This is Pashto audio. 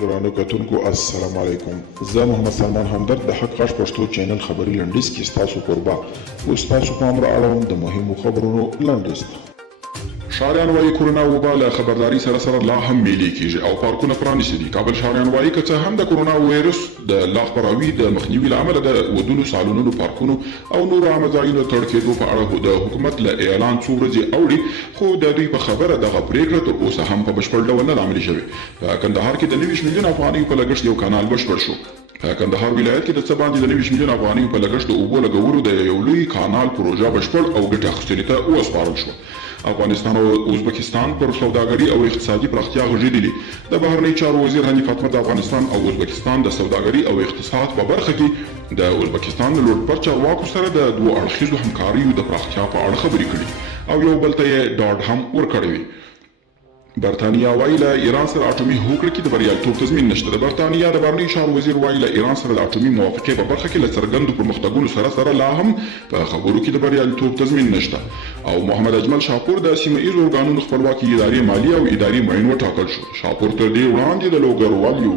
ګرانو کتونکو السلام علیکم. زه محمد سلمان همدرد د حق غږ پښتو چینل خبري لنډیز کې ستاسو کوربه اوس تاسو پام را اړوم د مهمو خبرونو لنډیز ته. ښاریان وایي کورونا وبا له خبرداري سره لا هم میلې کیږي او پارکونه پرانیستي دي. کابل ښاریان وایي که څه هم د کورونا وایرس د لا خپراوي د مخنیوي له امله د ودونو سالونونو پارکونو او نورو عامه ځایونو تړل کېدو په اړه د حکومت له اعلان څو ورځې اوړي، خو د دوی په خبره دغه پریکړه تر اوسه هم په بشپړ ډول نه ده عملي شوې. په کندهار کې د 90 میلیون افغانیو په لګښت یو کانال بشپړ شو. په کندهار ولایت کې د څه باندې د 90 میلیون افغانیو په لګښت د اوبو لګولو د یو لوی کانال پروژه بشپړ او ګټه اخیستنې ته وسپارل شوه. افغانستان او ازبکستان پر سوداګري او اقتصادي پراختیا غږېدلي. د بهرنی چارو وزیر حنیف اتمر د افغانستان او ازبکستان د سوداګري او اقتصاد په برخه کې د ازبکستان له لوړپوړو چارواکو سره د دوه اړخیزو همکاریو د پراختیا په اړه خبرې کړي او یو بل ته یې ډاډ هم ورکړی وي. برتانیا وایي له ایران سره اټومي هوکړه کې د بریالیتوب تضمین نشته. د برتانیا د بهرنیو چارو وزیر وایي له ایران سره د اټومي موافقې په برخه کې له څرګندو پرمختګونو سره لا هم په خبرو کې د بریالیتوب تضمین نشته. او محمد اجمل شاپور د سیمه ایزو ارګانونو خپلواکي ادارې مالیه او اداري معین وټاکل شو. شاپور تر دې وړاندې د لوګروالیو